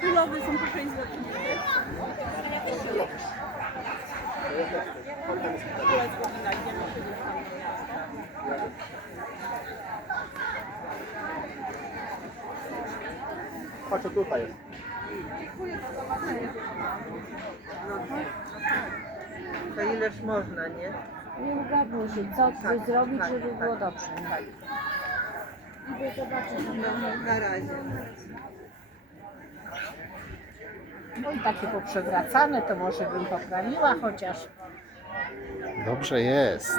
Tu logo jestem po 6 lat. Kolega z Gowina, nie ma czegoś tam. Patrz, co tutaj jest. To ileż można, nie? Nie ugadnie się, co Tak, by zrobić, tak, żeby tak. było dobrze. Idę zobaczyć. No, na razie. No i takie poprzewracane, to może bym poprawiła chociaż. Dobrze jest.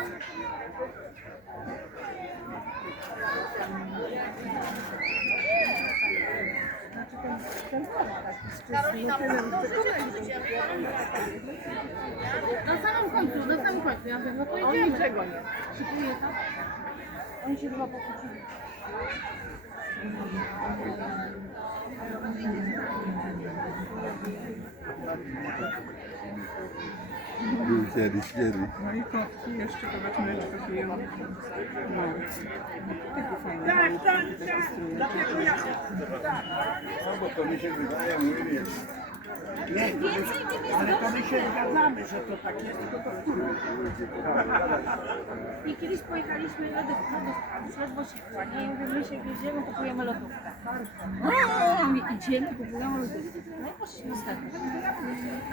Na samym końcu, na samym końcu. Ja wiem, no to idziemy. On niczego nie. Szykuje to? Oni się chyba pokłócili. Był kiedyś, kiedyś. No i kotki jeszcze zobaczymy, czy to żyją. No. Takie fajne. Tak, tak, tak. Dlatego ja... No bo to mi się wydaje, mówię, Ale to my się zgadzamy, że to tak jest. I kiedyś pojechaliśmy lodówkę, lodówka, ledwo się chła, nie? I mówię, my się bierzemy, kupujemy lodówkę. O, my idziemy, kupujemy lodówkę. No i poszliśmy tego.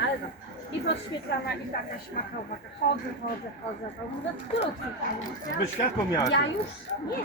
Ale no. I podświetlana, i taka śmakawa. Chodzę, chodzę, chodzę. chodzę. Mówię, którą chcesz? Bez światło miałaś. Ja już nie.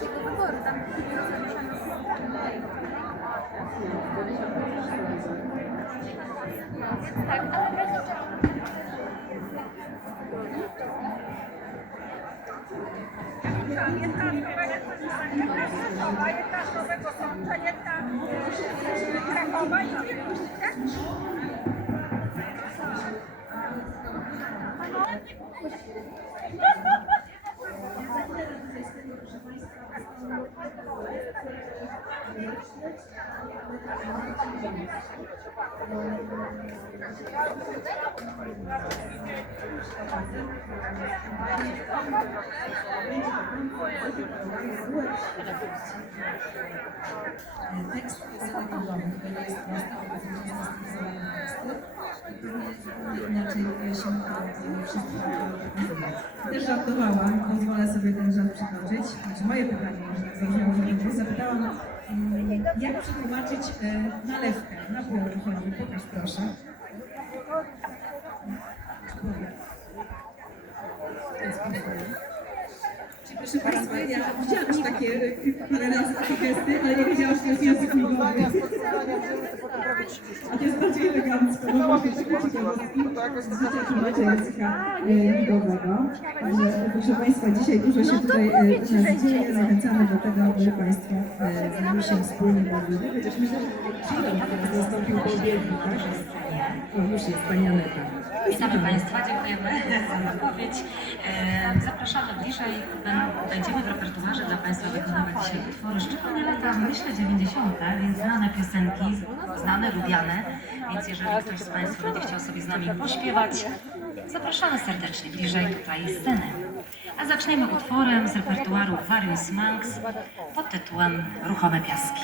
wielkiego wyboru. Tam rozliczamy Tak, ale w razie czego Tekst piosenek domowych, to nie jest proste, bo bardzo często stosowano teksty. Inaczej się to wszystko. Też żartowałam, pozwolę sobie ten żart przytoczyć. Znaczy moje pytanie, że tak zabrzmiało, że będzie. Zapytałam, jak przetłumaczyć e, nalewkę. Na chodzi, pokaż proszę. Proszę Państwa, ja widziałam już takie e, parę razy takie gesty, ale nie wiedziałam, że to jest język migowy. A to jest bardziej elegancko, bo właśnie szukać ciekawostki z życia tłumaczenia języka e, migowego. Także proszę Państwa, dzisiaj dużo się tutaj e, u nas dzieje. Zachęcamy do tego, aby Państwo e, z nami się wspólnie bawili. Chociaż myślę, że tak? O, już jest Pani Aneta. Witamy Państwa, dziękujemy za wypowiedź. Zapraszamy bliżej. Bę- Będziemy w repertuarze dla Państwa wykonywać dzisiaj utwory, szczególnie lata, myślę, 90., więc znane piosenki, znane, lubiane. Więc jeżeli ktoś z Państwa będzie chciał sobie z nami pośpiewać, zapraszamy serdecznie bliżej tutaj sceny. A zaczniemy utworem z repertuaru Various Monks pod tytułem Ruchome Piaski.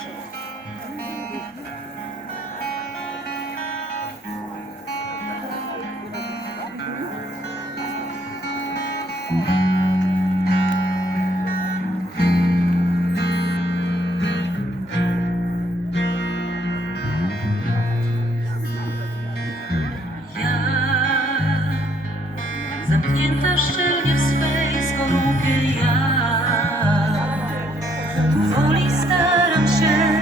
Zamknięta szczelnie w swej skorupie ja. Powoli staram się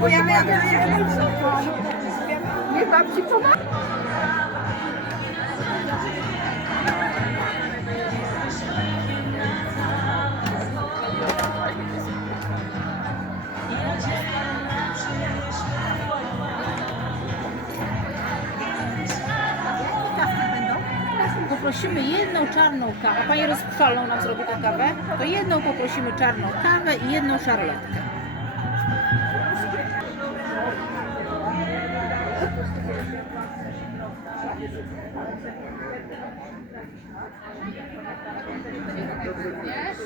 Bo ja Nie. Poprosimy jedną czarną kawę. Pani rozprzalną nam zrobi tę kawę. To jedną poprosimy czarną kawę i jedną szarlotkę. Wiesz?